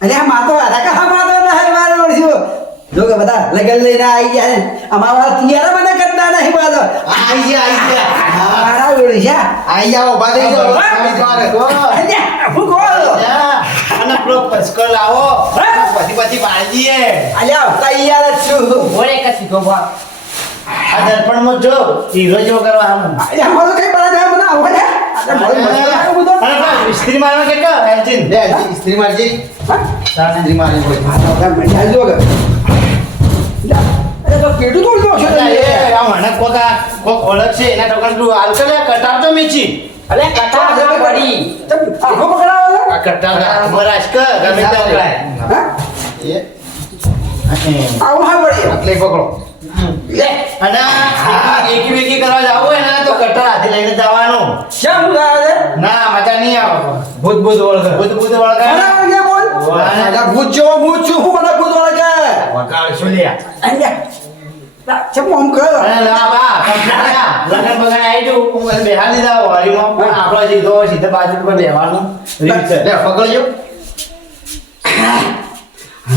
અરે આ માતો વાળા કહા માતો ના હે મારે ઓળખ્યો જો કે બધા લગન લઈને આવી ગયા ને અમારા તિયારા મને કરતા નહીં બાદો આઈ ગયા મારા ઓળખ્યા આઈ જાઓ બાદે જાઓ અલ્યા હું કોલ અને પ્રો પચકો લાવો પછી બાજીએ અલ્યા તૈયાર જ છું ઓરે કસી ગોબા આ દર્પણમાં જો હીરો જો કરવા આમ અલ્યા મારો કઈ પડા જાય મને આવો ને આ મારો મસ્ત આવું બધો અરે સ્ત્રી મારવા કેટલા એન્જિન બે સ્ત્રી મારજી હા સ્ત્રી મારી હોય આ મજા જો કે અરે તો પેટું તોડ દો છો એ આ મને કોક ઓળખ છે એના ટોકન તું આલકલે કટાર તો મેચી અલે કટા પડી આખો પકડાવો આ કટાર મરાશ કે ગમે તે પકડાય હા એ આવું હા પડી એટલે પકડો લે અને એકી બેકી કરવા જાવ હોય ને તો કટાર હાથે લઈને જવાનું કેમ ગાવે ના મજા નહીં આવે ભૂત ઓળખ અરે કે બોલ આ ભૂત જો ભૂત છું હું મને ભૂત ઓળખે વગાડ શું લ્યા અહીંયા ચમ આમ કર અરે લા બા લગન બગન આવી જો હું બેહાર લીધા વારીમાં પણ આપણો સીધો સીધા બાજુ પર બેવાનું રીત છે લે પકડજો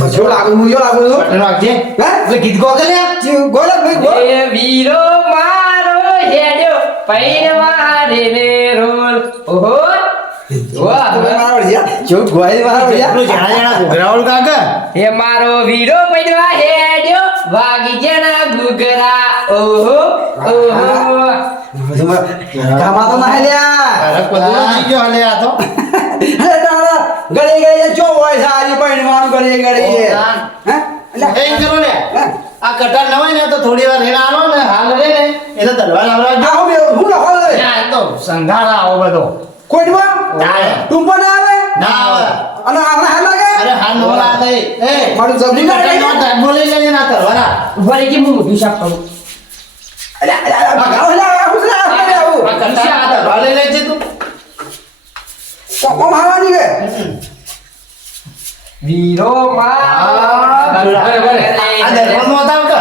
જો લાગુ હું જો લાગુ છું બટન વાગજે હે એટલે ગીત ગો કે લ્યા જીવ ગોલા ભાઈ ગો એ વીરો મારો હેડ્યો પૈણ મારે ને રોલ ઓહો વાહ તમે મારો વળિયા જો ગોયલ મારો એટલું વળિયા જાણા જાણા ઘોઘરાઓલ કાકા હે મારો વીરો પૈણવા હેડ્યો વાગી જણા ગુગરા ઓહો ઓહો કામા તો ના લ્યા અરે પદું થઈ ગયો હલે આ તો અરે તારા ગળે ગળે જો હોય સારી પૈણવાનું ગળે ગળે હે એ કરો લે આ કટાર ન હોય ને તો થોડી વાર રેણા આલો ને હાલ રે ને એ તો તલવાર આવરાજો આવો બે હું લખો લે ના તો સંઘારા આવો બધો કોઈમાં ના તું પણ આવે ના આવે અને આપણે હાલ લાગે અરે હાલ નો લાગે એ મારું જબરી કટાર નો કરે ટાઈમ લઈ લેજે ના તલવારા વળી કે હું હિસાબ કરું અરે ભગાવ લા હું લા આવું આ કટાર આ તલવાર લઈ લેજે તું કોમ આવવાની કે વીરો મારો આ દર્પણ માં બતાવ કે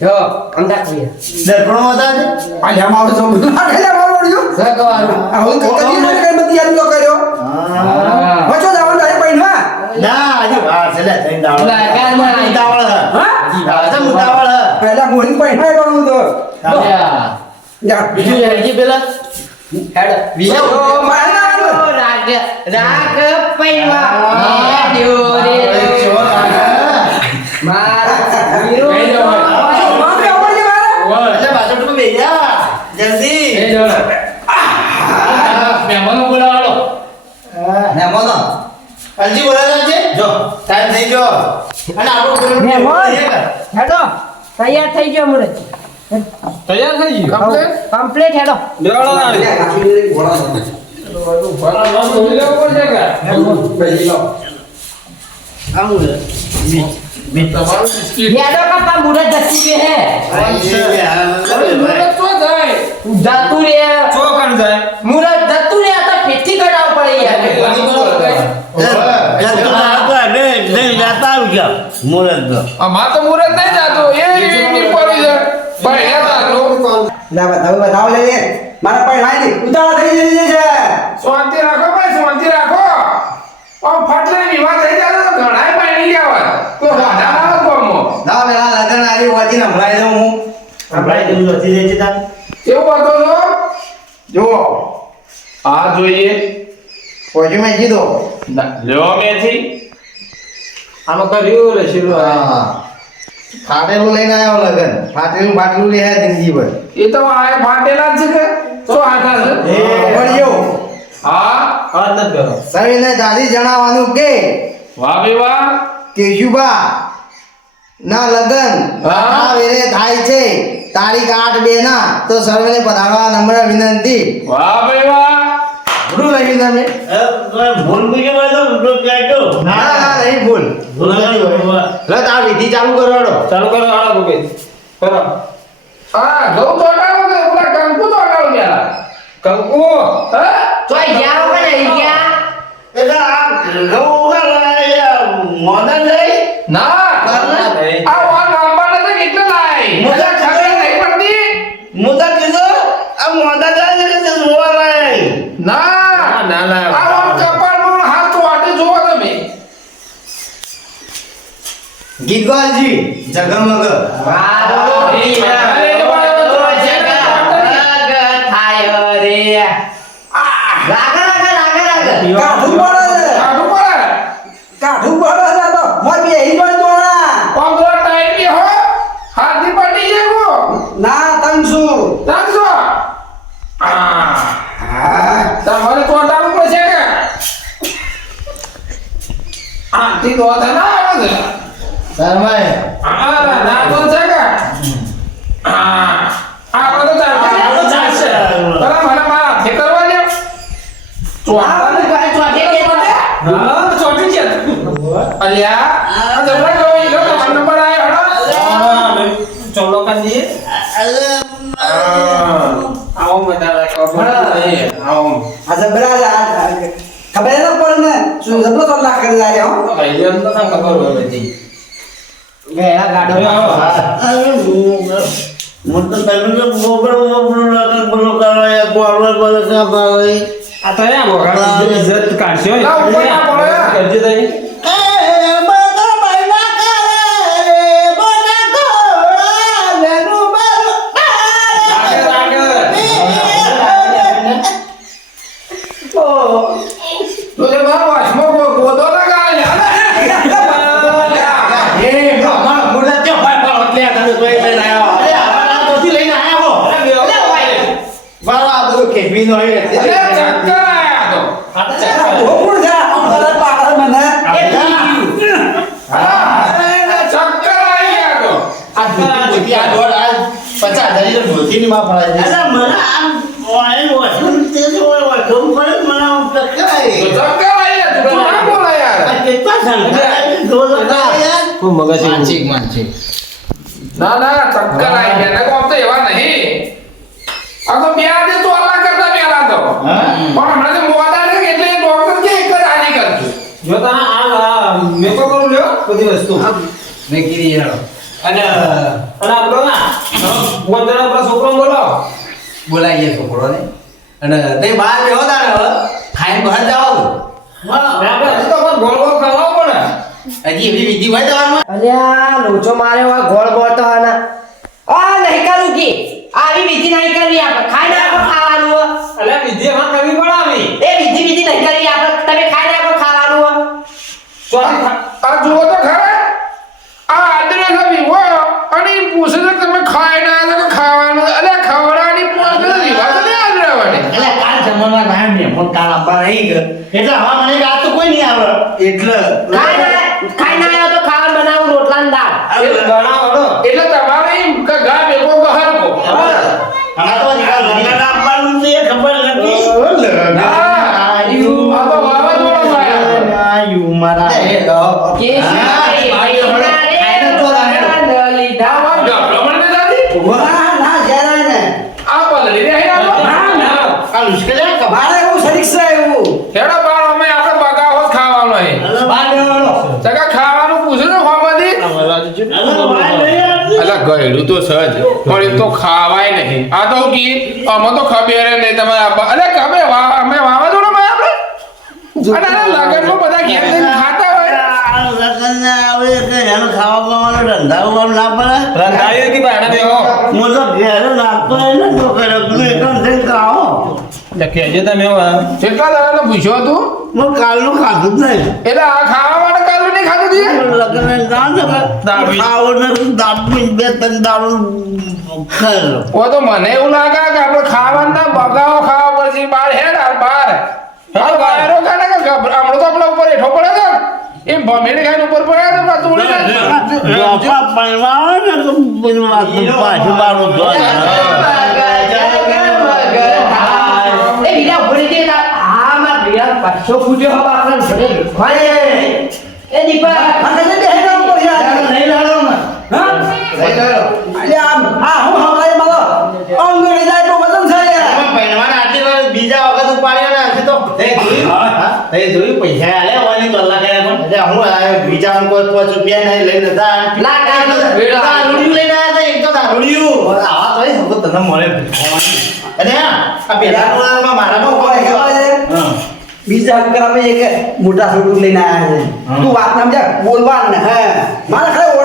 જો અંદા કુયા દર્પણ માં બતાવ અલ્યા મારું તો લાગે લે મારું વળ્યું સકવાનું આવું કદી મને કઈ મત યાદ ન કર્યો વચો જવાનું તારે પૈણવા ના હજી વાર છે લે તઈ દાવળ લગનમાં નહીં. દાવળ હા હા મુદાવળ પહેલા મોહન પૈણવા કરવાનું તો જા બીજું હેડજી પેલા હેડ વીરો મારો રાગ રાગ પૈણવા હેડ્યો રે મારા વીરો મારે આવડે મારે એટલે બાજુ તો બેજા જલ્દી મહેમાનો બોલાવાળો મહેમાનો અંજી બોલાવા છે જો ટાઈમ થઈ ગયો અને આપણો મહેમાન હેડો તૈયાર થઈ ગયો મુરત તૈયાર થઈ ગયું કમ્પ્લીટ હેડો દેવાળો ના રે ધોઈ લેવો પડશે કે આવું તમારું બિસ્કિટ હેડો કપા મુરત જતી બે હે મુરત તો જાય જતું રે ચોકણ જાય મુરત જતું રે આ તો પેથી કડાવ પડે યાર આમાં તો મુરત નહીં જાતો એ એની પડી છે પણ એ જાતો લા બતાવ લે મારા પૈણવા ની ઉતાવળ થઈ જઈ છે શાંતિ રાખો ભાઈ શાંતિ રાખો ઓ ફાટલે વિવાહ થઈ જાતો તો ઘણાય પાણી લેવા તો વાડા ના કોમો ના મેલા લગન આવી વાજી નંભળાઈ દઉં હું નંભળાઈ દઉં જતી રહી છે તા કેવું હતો તો જુઓ આ જોઈએ પોજી મેં કીધો લ્યો મેથી આમાં કર્યું લે શીરો હા ફાટેલું લઈને આવ્યો લગન ફાટેલું લે જિંદગી ભર એ તો આ ફાટેલા જ છે કે તો આતા છે પડ્યો હા વાત ન કરો સવિને દાદી જણાવવાનું કે વાહ ભાઈ વાહ કેશુબા ના લગન હા. આ વેરે થાય છે તારીખ 8/2 ના તો સર્વેને પધારવા નમ્ર વિનંતી વાહ ભાઈ વાહ ભૂલ લખ્યું તમે ના ના નહીં ભૂલ લત આ વિધિ ચાલુ કરવાડો ચાલુ કરો હાલો ભૂપેશ કરો હા ઘઉં તો અટાડો કે પેલા કંકુ તો અટાડો પેલા કંકુ હા તોય ગયા વગર નહીં ગયા એટલે આ મોદન લઈ ના નહીં. આ વાન આંબાને તો કેટલો લાય મુદા ખબર નહીં પડતી મુદા કીધું આ મોદા જાય કે જોવા લાય ના ના ના આ વાન કપાળનો હાથ વાટે જોવો તમે ગીત ગાલજી જગમગ કાઠું પડે છે. કાઠું પડે છે આ તો. મોય બેહી ગયો દોણા. ના તંગસુ. તમારે તો અટાણું પડશે કે આથી તો ના આવે છે શરમાય ના તો છે કે આપણે તો ચાલશે બરાબર મને મારા હાથે કરવા દે ચોટી છે અલ્યા આ જબરા ગયો ઈલો તો નંબર આયો હડો ચોલો કાંજી આવો મજા રાખો આવો આ જબરા ખબર ન પડે ને શું જબરો તો ના કરી જાય હો. ભાઈ તો ના ખબર હોય બધી ગયા ગાડો મોટો તને બોબડો લગન બોલો કરો એ ગોળવા બોલો કા ભાઈ આ તો એમ વગાડ ઇજ્જત કાઢશો ના, ઉપર ના પડે. કરજો તઈ તો જે બાર વાસમાં ગોદો ના ગાય એ બ્રાહ્મણ મુરત કે ભાઈ ભાવ એટલે તમે કોઈ લઈને આવ્યો અરે આવા તોથી લઈને આવ્યો બારા બધું કેવી નો હે ચક્કર આયા તો ભોપુર છે આમ તારા પાડે મને. ચક્કર આઈ ગયા તો આ ધોતી આ દોડ આ 50,000 ની ધોતી ની માં ફળાય છે અરે મને આમ ઓય વસું તે ઓય વસું પર મને આમ ટકરાય તો ચક્કર આઈ ગયા તું ના બોલા યાર આ કેટલા સંઘાય દોડ યાર ખૂબ મગજ માનસિક ના ના ચક્કર આઈ ગયા ને કોમ તો એવા નહીં આ તો બે આદે તો અલગ કરતા પેલા તો હા પણ હમણાં તો મોડા ને એટલે ડોક્ટર કે એક જ આની કરજો જો તા આ મેકો કરું લ્યો બધી વસ્તુ મેં કીધી યાર. અને આપણો ના બોંદરા પર છોકરો બોલો બોલાઈએ છોકરોને અને તે બહાર બેહો તાણે હવે ખાઈને બહાર જાઓ. આપણે હજી તો પણ ગોળ ગોળ ખાવા પડે હજી એવી વિધિ હોય તમારમાં. અલ્યા લોચો માર્યો આ ગોળ ગોળ તો આના આ નહીં કરું કે આવી વિધિ નહીં કરવી આપણે ખાઈ નાખો ખાવાનું હો. એટલે વિધિ માં કરવી પડે આવી એ વિધિ વિધિ નહીં કરવી આપણે તમે ખાઈ નાખો ખાવાનું હો. ચોથી આ જુઓ તો ખરા આ આદરે વિવો અને ઈ પૂછે છે કે તમે ખાઈ ના તો ખાવાનું અલે ખવડાની પૂછે તો વિવા તો નહીં આદરવાની એટલે કાલ જમવામાં ના ને પણ કાલ આપવા નહીં ગયો એટલે હવે મને રાત તો કોઈ નહીં આવે એટલે ખાઈ ના આવ્યો તો ખાવાનું બનાવું રોટલા ને દાળ એટલે બનાવો એટલે તમારે ઈ કે ગા ભેગો ગહરકો આમાં તો લગ્ન આપવાનું છે એ ખબર નથી આ તો વાવાઝોડા માયા આયુ મારા કે લીધા રમણ ને દાદી ના ના જરાય ને. આ પલડી રે હે આ કાલ ઉશ્કેલે મારે એવું શરીક છે એવું. હેડો બાર અમે આપણે બગાવો ખાવાનો હે સગા ખાવાનું પૂછે તો હોમાંથી અલા ગયડું તો સહજ પણ એ તો ખાવાય નહીં આ તો કી અમે તો ખબર નહીં તમે અલે કમે અમે વાવાઝોડા માં આપણે અને લગનમાં બધા ઘેર જઈને ખાતા હોય ખાવા પીવાનું રંધાવું ના પડે રંધાયું કે બાયણા બેહો હું તો ઘેર નાખતો ને તો કરે બધું એકમ થઈને ખાઓ એટલે કહેજે તમે કેટલા દાડાનો પૂછ્યો તું હું કાલનું ખાધું જ નહીં એટલે આ ખાવા માટે કાલું નહીં ખાધું તું લગ્ન ના ખાવું ને દાળ બે ત્રણ દાળ ખાઈ લો ઓ તો મને એવું લાગે કે આપણે ખાવાના બગાવો ખાવા પડશે બાર હેડ હાલ બાર હાલ બાયરો ખાને કે હમણાં તો આપણા ઉપર હેઠો પડે છે એમ ભમેડ ખાઈને ઉપર પડે તો પાછું ઉડી જાય બાપા પૈવા ને તો પાછું બારું એ બીજા ભૂલી દે આ માં બીજા પાછો ફૂટ્યો હવા આપણે ભલે ભાઈ એ દીપા અને તે બેહી જાવ ઉપર યાર. નહીં લાડો ને હા? અલ્યા આમ આ હું હમણાં મારો અંગળી જાય તો વજન છે યાર. પૈવાના આટલી વાર બીજા વખત ઉપાડ્યો ને હજી તો તે જોયું પૈસા આલે ઓની તલ્લા કર્યા પણ એટલે હું આ બીજા હું કોઈ 5 રૂપિયા નહીં લઈને હતા દારૂડિયું લઈને આવ્યા હતા એક તો દારૂડિયું આવા તો સગો તને મળે અને આ પેલા ટોળામાં મારામાં ઉભો કોઈ રહ્યો કહેવાય છે, બીજા ઘરમાં એક મોટા છોકરું લઈને આવ્યા છે. તું વાત નામ જા બોલવા ને હે મારે ખાલી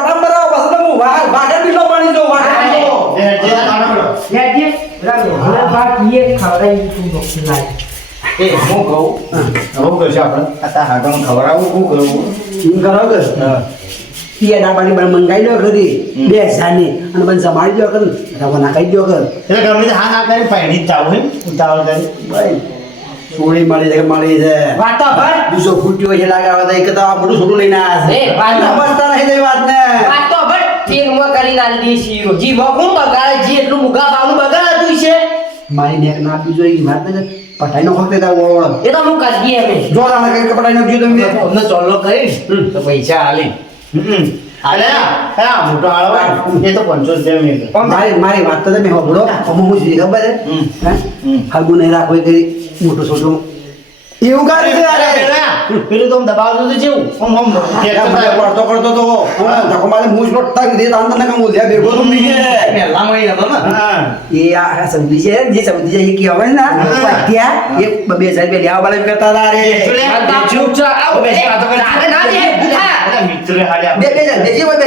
અને બાકી એક ખવડાવી તું નોકરી લાય. એ હું કહું હું કરશે આપણે આ હાટોને ખવડાવું શું કરવું એમ કરો કે પિયા દાબાની પણ મંગાઈ લો ખરી 2000 ની અને પણ જમાડી દો કે રવા નાખાઈ દો કે એટલે ગમે તે હા ના કરી ફાઈની જ જાવ હે ઉતાવળ કરી ભાઈ સોળી મળી છે વાતો ભર. બીજો ફૂટ્યો છે લાગે આવે તો એક તો આ મોટું છોટું લઈને એ આવ્યા વાત સમજતા નહીં તે વાતને વાતો ભર. તેલમાં કરીને આલી દે શીરો. જીવો કોણ બગાડે? જે એટલું મુગા ભાવનું બગાડતું છે મારી નેક ના આપી જોઈએ વાત ને પટાઈ નો ખોતે તા ઓળ એ તો હું કરી દઈએ અમે. જો રાણા કઈ કપડાઈ નો કીધું તમે અમને ચોલ્લો કરી તો પૈસા આલી અરે હા મોટો આળો એ તો 75 મેં મારી વાત તો તમે હોબળો અમુક હું શું ખબર હે હાગુ નહીં રાખો કે મોટું છોટું એવું કરે છે અરે પેલું તો દબાવતું તો જેવું પડતો કરતો તો ધક્કો મારે મૂછ નો તક દે તાન તને કમું દે બેગો તો નહીં પહેલા મળી હતો ને એ આ સમજી છે જે સમજી જાય એ કહેવાય ને પત્યા એ 2000 રૂપિયા લેવા વાળા કરતા હતા રે મિત્ર હાલ્યા બે બેજી હોય બે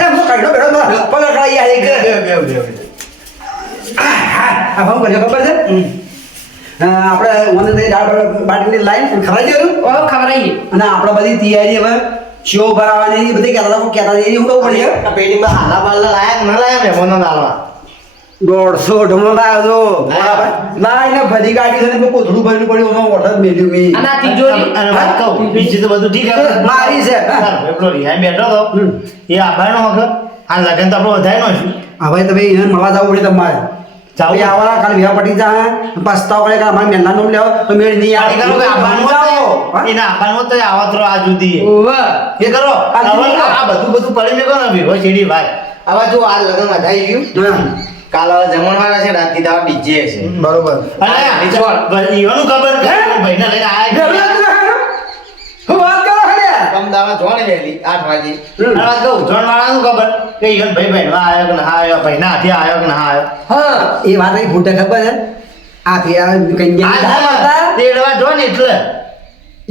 અરે હું કાઢો બેડો પગડ કરાઈ યાર એક આ ફોન કર્યો ખબર છે આપણે મને તે બાટલી લાઈન ખબર છે ઓ ખબર આવી. અને આપણે બધી તૈયારી હવે શો ભરાવાની એ બધી કહેતા હું કહું પડી આ પેટીમાં હાલા બાલા લાયા ન લાયા મહેમાનો લાલવા 150 ઢમલો લાવ્યો તો ના એને બધી ગાડી છે ને કોથળું ભર્યું પડ્યું એમાં વોટર મેલ્યું મેં અને આ તિજોરી અને વાત કહું બીજું તો બધું ઠીક છે મારી છે પેલો રિહાઈ બેઠો તો એ આભારનો વખત આ લગન તો આપણો વધારે નો છું હવે તમે એને મળવા જવું પડે તમારે જાવું. આવવાના કાલ વિવાહ પટી જાય પસ્તાવ કરે કે અમારે મહેનત નો લેવો તો મેળ નહીં આ કરો કે આભારનો જાઓ. તો એના આભારનો તો આવત રહો આ જુદી ઓવે. એ કરો હવે આ બધું પડી મેં કરો ભીગો છેડી ભાઈ હવે જો આ લગ્ન વધાઈ ગયું હા, કાલ હવે જમણવાળા છે રાતથી દાવા ડીજે છે બરોબર અને ઈવાનું ખબર કે ભાઈને લઈને આયા હું વાત કરો હે અમદાવાદ જોણે વહેલી 8 વાગે અને વાત કહું જોણ વાળાનું ખબર કે ઈવન ભાઈ ભાઈનો આયો કે ના આયો ભાઈના હાથે આયો કે ના આયો હા એ વાત અહીં ફૂટે ખબર છે આ ફિયા કન્યા હતા તેડવા જો ને એટલે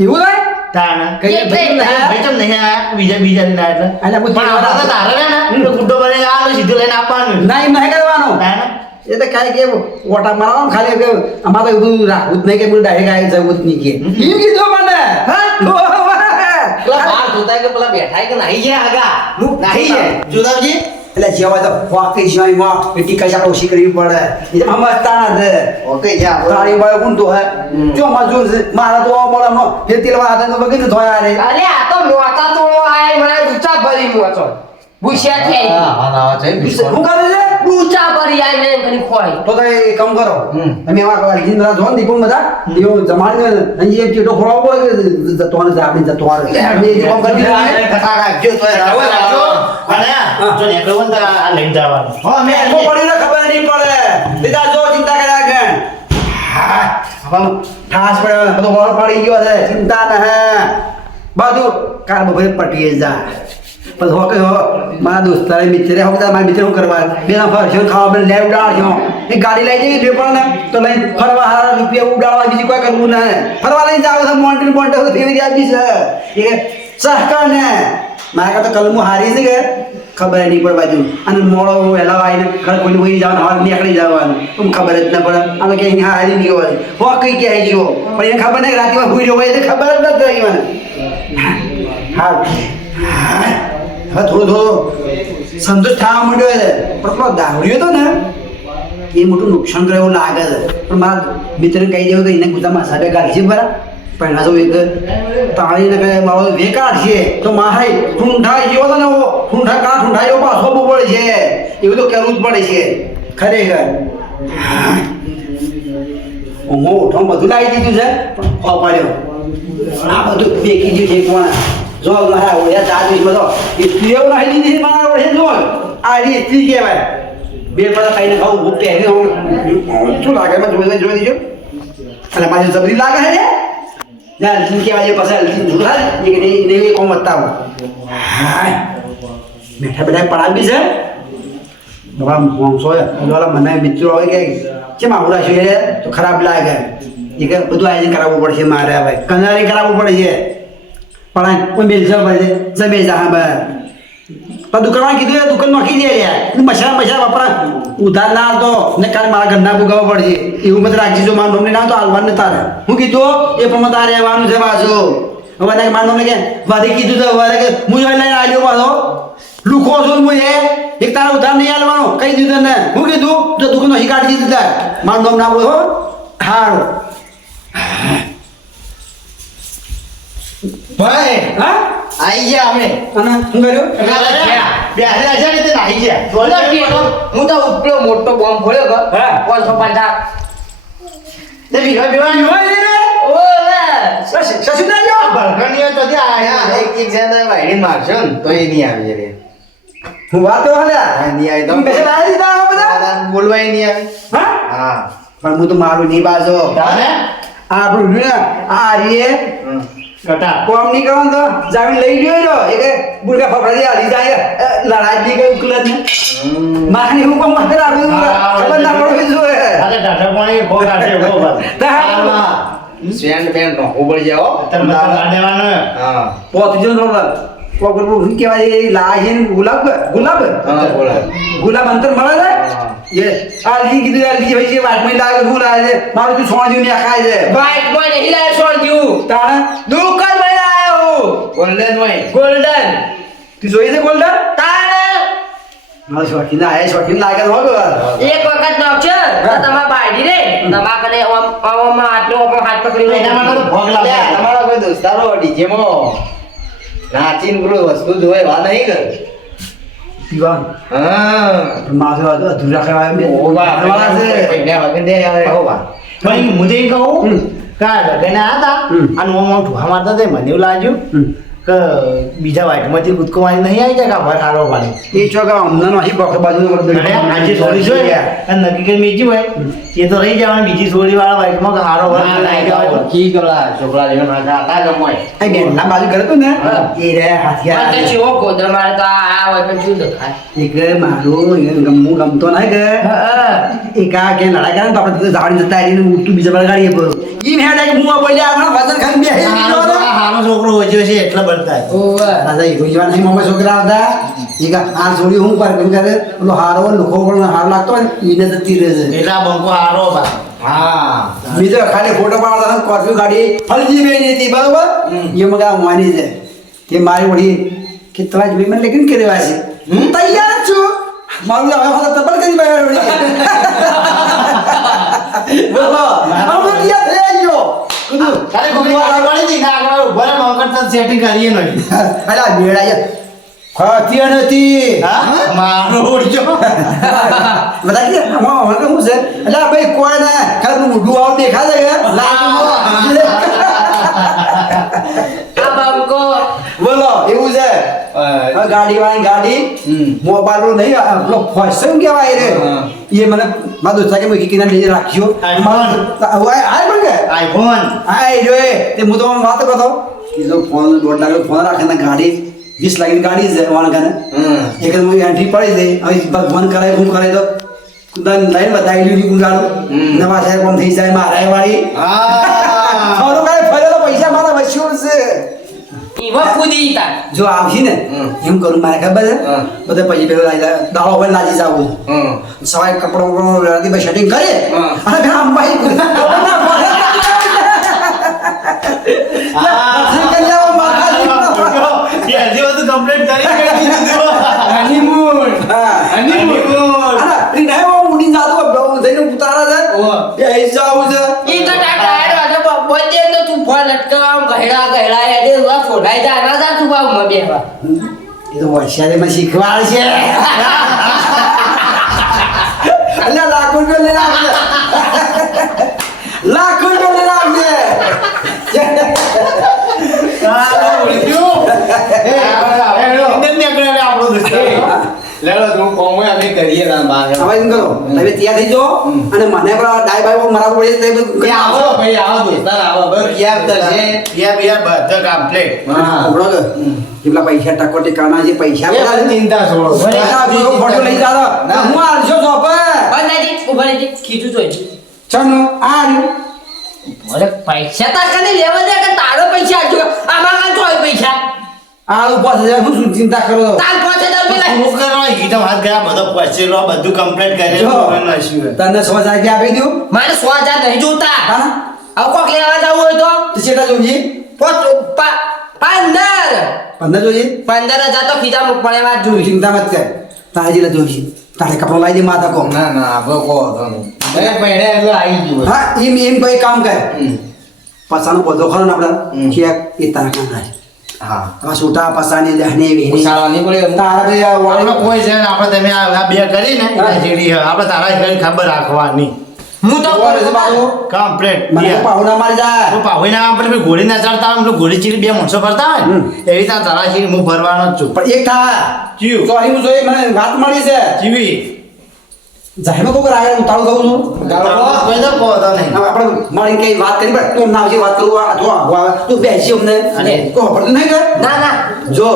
એવું થાય તાણ કઈ ભાઈ ચમ નહીં આયા બીજા દિન આયા એટલે અલ્યા, હું પણ આપણા તો તારે ને તો ગુડ્ડો બને આલો સીધું લઈને આપવાનું ના એમ નહીં કરવાનો તાણ એ તો કાંઈ કે ઓટા મારવાનું ખાલી કે અમારે તો એવું બધું રાખવું જ નહીં કે બધું ડાયરેક્ટ આવી જવું જ નહીં કે એમ કીધું મને પેલા બાર જોતા કે પેલા બેઠા કે નાહી ગયા આગા નાહી ગયા જુદાવજી એટલે જેવા તો વાકઈ જોઈમાં એટલી કઈ આપણે ઓછી કરવી પડે એ સમજતા નથી ઓકે જા તારી બાય કોણ તો હે જો મજૂર છે મારા તો બોલાનો ફેતીલવા હાથે તો બગીને ધોયા રે અરે આ તો મોટા તોડો આય મને ઊંચા ભરી મોચો ભૂસ્યા થઈ હું કરે છે ઊંચા ભરી આય ને કરી ખોઈ તો તો એ કામ કરો તમે એવા જીંદરા જો ને પણ બધા એવું જમાડીને અંજી એક ચીટો ખોરાવો પડે કે જતવાને છે આપણી જતવાને એ કામ કરી દીધું કથા રાખજો તો રાવો રાજો અને જો ને એકલો વંત આ લઈને જવાનું હા મેં એકો પડી ને ખબર નહીં પડે દીદા જો ચિંતા કર્યા કે હવે ઠાસ પડ્યો બધો વળ પડી ગયો છે ચિંતા ન હે બધું કાર બપોરે પટીએ જા પણ હો કે હો મારા દોસ્તારે મિત્રે હો મારા મિત્ર હું કરવા બેના ફરશો ખાવા પણ લે ઉડાડ્યો એ ગાડી લઈ જઈ બે પણ ને તો લઈ ફરવા હારા રૂપિયા ઉડાડવા બીજી કોઈ કરવું ના ફરવા લઈને જાવ તો મોન્ટેન મોન્ટેન તો ફેરી આપી છે એ સહકાર ને મારા તો કલમો હારી છે કે ખબર નહીં પડે બાજુ અને મોડો વહેલા આવીને ઘર કોઈ વહી જવાનું હાલ નીકળી જવાનું તમને ખબર જ ના પડે આમે કે અહીંયા હારી નહીં હોય હો કઈ કે આવી ગયો પણ એને ખબર નહીં રાતમાં ભૂઈ રહ્યો હોય તો ખબર જ નથી રહી મને હા હવે થોડો સંતોષ થવા માંડ્યો છે પણ પેલો દારૂડિયો હતો ને એ મોટું નુકસાન કરે એવું લાગે છે પણ મારા મિત્રને કહી દેવું કે એને ગુદામાં સાબે કાઢી છે બરા પણ આ એક તાળીને કહે મારો વેકાર છે તો માહાઈ ઠૂંઠા જેવો હતો ને ઠૂંઠા ઠૂંઠા એવો પાછો પડે છે એવું તો કરવું જ પડે છે ખરેખર હું ઉઠો બધું લાવી દીધું છે પણ પાડ્યો આ બધું ફેંકી દીધું છે કોણ જો મારા ઓળ્યા 4 દિવસમાં તો એટલી એવું નાખી દીધી છે મારા ઓળે જો આ એટલી કહેવાય બે બધા ખાઈને ખાવું હું પહેરી શું લાગે મેં જોઈ દીધું અને પાછું જબરી લાગે છે ને અલચીન કહેવાય છે પછી અલચીન જોતા એ કોમ બતાવો હાય મેઠા બેઠા પડાવી છે બાબા મોંસો ઓલા મને મિત્રો હોય કે કેમ આવડા છે તો ખરાબ લાગે એ કે બધું આયોજન કરાવવું પડશે મારે હવે કનારી કરાવવું પડે છે પણ કોઈ બેસવા પડે છે જમે જા હા પણ દુકાનમાં કીધું એ દુકાન નોખી દે યાર મસાલા વપરા ઉધાર ના આવતો ને કાલે મારા ઘરના ભોગવવા પડશે એવું મત રાખજે જો મારું નોમને ના તો હાલવાનું તારે હું કીધું એ પ્રમાણે તારે રહેવાનું છે પાછું હવે મારા નોમને કે વાધી કીધું તો વારે કે હું લઈને આવ્યો પાછો લુખો છું હું એક તારા ઉધાર નહીં હાલવાનો કહી દીધું ને હું કીધું તો દુકાન નોખી કાઢી દીધું તાર મારું નામ ના બોલો હારું ભાઈ હા આઈ ગયા અમે અને શું કર્યું બે હાજર હજાર રીતે નાહી ગયા હું તો ઉપલો મોટો બોમ્બ ફોડ્યો ગયો હા. 550 તે વિવા વિવા શશી ના જો ભરખણીઓ તો ત્યાં આયા એક જણ વાયડી મારશો ને તો એ નહીં આવી રે હું વાતો હાલ્યા નહીં આવી તમે બેસે લાવી દીધા આ બધા બોલવાય નહીં આવે હા હા પણ હું તો મારું નહીં બાજો તારે આપણું ને આ રીએ કટા કોમ નહીં કરવાનું તો જામીન લઈ ગયો રો એ કે બુડકા ફફડાથી હાલી જાય લડાઈ બી કઈ ઉકલત ને માની હું કોમ માથે રાખું ખબર ના પડે શું હે આજે ટાટા પાણી બહુ કાઢે બહુ બસ સ્વેન્ડ પેન્ટ નો ઉબળ જાઓ તને મત લાડેવાનો હા પોતજો નો કોકર હું કહેવાય એ લાગે ને ગુલાબ હા બોલો ગુલાબ અંતર મળે છે એ આલજી કીધું આલજી ભાઈ જે વાટમાં લાગે હું લાગે છે મારું તું સોણ ને ખાય છે બાઈક માં નહીં લાયો સોંધ્યું તાણે દુકાન માં લાયો ગોલ્ડન હોય ગોલ્ડન તું જોઈ છે ગોલ્ડન તારે મારો શોખીન આ શોખીન લાગે તો હોગો એક વખત નોકશે તો તમાર બાયડી રે તમાર કને આમાં આટલો હાથ પકડી એના માટે તો ભોગ લાગે તમારા કોઈ દોસ્તારો ડીજે માં નાચીન ગુરુ વસ્તુ જોવે વા નહીં કર પીવાનું હા માસો અધૂરા ખાવા બે ઓવા વાળા છે પૈડા વગર દે આવે હોવા ભાઈ મુદે કહું કા લગને હતા અને ઓમ ઓમ ઠુહા મારતા તે મને એવું લાગ્યું કે બીજા વાઈટમાંથી કૂદકો મારી નહીં આવી જાય કા હારો પાડી એ છોકરા અમને નહીં બકર બાજુ અરે આજે સોરી જોઈ અને નક્કી કરી મેજી હોય એ તો રહી જવાની બીજી સોરી વાળા વાઈટમાં કે હારો ના ના આવી એ જાય તો કી ગલા છોકરા લેવા ના હતા ગમોય આ બેનના બાજુ કરે તો ને એ રે હાથિયા મને ચેવો ગોદર મારે તો આ હોય પણ શું દેખાય એક મારું ગમવું ગમતો નહીં કે એકા કે લડાઈ કરે ને તો આપણે જાણી જતા રહીને ઉઠતું બીજા પર ગાડીએ પર ઈ મેડા કે હું બોલ્યા આપણે વજન ખાઈ બેહી ગયો તો હારો છોકરો વચ્યો છે એટલે બનતા ઓવે દાદા ઈ રોજવા નહીં મમ્મી છોકરા હતા એકા આ છોડી હું પર કેમ કરે પેલો હારો લુખો પણ હારો લાગતો હોય ને એને જતી રહે છે એટલે આ બંકો હારો બા હા બીજો ખાલી ફોટો પાડતા કોર્ફ્યુ ગાડી ફલજી બેની હતી બરોબર એ મગા માની છે કે મારી વળી કે તમારી જોઈ મને લેકિન કરવા છે હું તૈયાર જ છું મારું હવે હાલ તબલ કરી બહાર વળી બોલો હું તૈયાર થઈ ગયો કીધું તારે કોઈ વાત પડી હતી ના આગળ ઉભા રહે મંગળ સેટિંગ કરીએ નહીં અલા મેળા યાર ખાતી નથી હા મારો ઓળજો બધા કે હું શું છે અલા ભાઈ કોઈ ના ખાલી ઊંડું આવ દેખાય છે આ બાબકો બોલો એવું છે હવે ગાડી વાળી ગાડી મોબાઈલ નો નહીં પેલો ફોસમ કહેવાય રે એ મને મારા દોસ્તા કે મેં કિના લઈ રાખ્યો iPhone. આ પણ કે આઈફોન આ એ જોએ તે હું તો વાત કરતો કીધો ફોન 1.5 લાખ ફોન રાખે ને ગાડી 20 લાખની ગાડી છે વાણ કાને એક હું એન્ટ્રી પડી દે હવે ભગવાન કરાય હું કરાય તો કુદાન લઈને બતાવી લીધી ગુંગાડો નવા શહેર કોમ થઈ જાય મારા વાળી હા થોડું કાંઈ ફરે તો પૈસા મારા વસ્યું છે ઈવા કૂદી તા જો આવશે ને એમ કરું મારે ખબર છે બધા પૈસા પેલો દાળો પર લાજી જાવું સવારે કપડો રાતી પર સેટિંગ કરે અને ઘણા અંબાઈ કમ્પ્લીટ કરી દીધું હનીમૂન ઉડી જાતું જઈને ઉતારા છે એ જાવું છે ઈ તો ટાટા આડો તો બોજે તો તું ફોન લટકાવ ગહેડા હેડે વા ફોડાઈ જા ના જા તું બાવ મ બેવા એ તો હોશિયારીમાં શીખવાડ છે અલ્યા લાખો રૂપિયા લઈને આવજે લાખો રૂપિયા લઈને આવજે લેલો તું કોમો અમે કરીએ ના બાર હવે એમ કરો તમે તૈયાર થઈ જાઓ અને મને પણ ડાય બાય મારા પડે તે ભાઈ આવો ભાઈ આવો દોસ્તાર આવો બસ યાદ કરશે બધા કમ્પ્લીટ હા ઓળો કે કેટલા પૈસા ટકો ટેકાના જે પૈસા એ બધી ચિંતા છોડો ફોટો લઈ જાઓ હું આલજો છો બંધાજી ઉભા ખીચું જોઈ ચનો આ અરે પૈસા તા કને લેવા દે કે તારો પૈસા આજો આમાં કાં જોય પૈસા આ ઉપર છે શું ચિંતા કરો છો? તાર 5000 રૂપિયા હું કરવા કીધું હાથ ગયા બધો પછેલો બધું કમ્પ્લીટ કરે જો, નસ્યું તને 100,000 રૂપિયા આપી દઉં મારે 100,000 નહીં જોતા હા હવે કોક લેવા જવું હોય તો તો ચેટા જોજી 15 જોજી 15,000 તો ખીચામાં પડે વાત તું જોઈ ચિંતા મત કર તારે જેટલા જોઈશે તારે કપડો લાવી દે માથા કો ના ના આપણે કહો તો નહીં મેં પહેણે એટલે આવી ગયું હા એમ કોઈ કામ કર પસાનો બધો ખરો ને આપણે કે એ તારા કામ થાય હા આ છૂટા પસાની લહને વેહની ઉછાળવા નહીં પડે તારા બે આપણે કોઈ છે ને આપણે તમે આ બે કરીને જેડી આપણે તારા ઘરની ખબર રાખવાની હું તો કમ્પ્લીટ મને પાહુના મારી જાય હું પાહોઈ ના આપણે પેલી ઘોડી ના ચડતા હોય ઘોડી ચીડી બે માણસો ફરતા હોય ને એવી રીતે તારા ચીડી હું ફરવાનો જ છું પણ એક થા જીવ. સોરી હું જોઈ મને વાત મળી છે જીવી જાહેરમાં કોક આગળ ઉતાળું કહું છું કોઈ તો કહો તો નહીં હવે આપણે મળી કઈ વાત કરી પણ તું ના વાત કરું આ જો તું બેસી અમને અરે. કો ખબર તો નહીં કર ના ના જો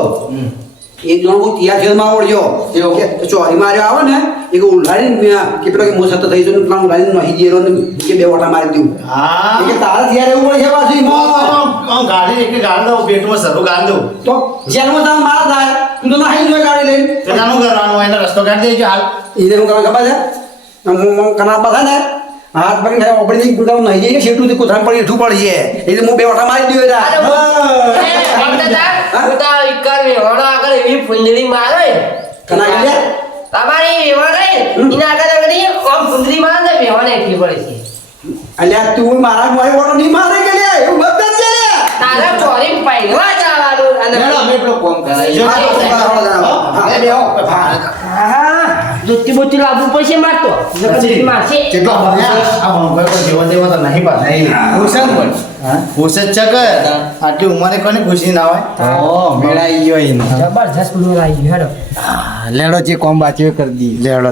એક જણ કોઈ તૈયાર થયો માં આવડ્યો એવું. કે ચોરી માર્યો આવે ને એ કે ઉલાડીને કે પેલો કે મોસત થઈ જતો પેલા ઉલાડીને નહીં દીરો ને કે બે ઓટા મારી દઉં હા એ કે તારે તૈયાર રહેવું પડે છે પાછું ઈમાં. ગાડી એક ગાળ દઉં પેટમાં સરું ગાળ દઉં તો જેલમાં તારે માર થાય તું તો નાહી જોઈ ગાડી લઈને પેલાનું કરવાનું હોય એને રસ્તો કાઢી દેજો હાલ એને હું કરવા ખબર છે હું કના પાછા ને હાથ પકડી ઓપડી ગુડાવ નહીં જઈએ શેઠું થી કોથળા પડી ઠું પડી છે એટલે હું બે ઓટા મારી દઉં અરે હું તો વિકર વેવાણો આગળ એવી ફૂંદડી મારે કના ગયા તમારી વેવાણે એના આગળ આગળ આમ ફૂંદડી મારે ને વેવાણે એટલી પડે છે અલ્યા તું મારા મોય ઓટો નહીં મારે કે લે એવું મત કરજે લે તારા ચોરી પહેરવા જવાનું અને મેડમ અમે પેલો કોમ કરાય જો. હા બે હો હા દૂધી બુદ્ધી લાવવું પડશે મારતો નકર મારશે કેટલો ભણ્યા? આ ભણભાઈ કોઈ જેવો તેવો તો નહીં પાછા. હુસેન પણ ખુશ જ છે કે આટલી ઉંમરે કોને ખુશી ના હોય ઓ મેળાઈ ગયો એને જબરજસ્ત મેળ આવી ગયો હેડો લેડો જે કોમ બાકી કરી દી લેવડો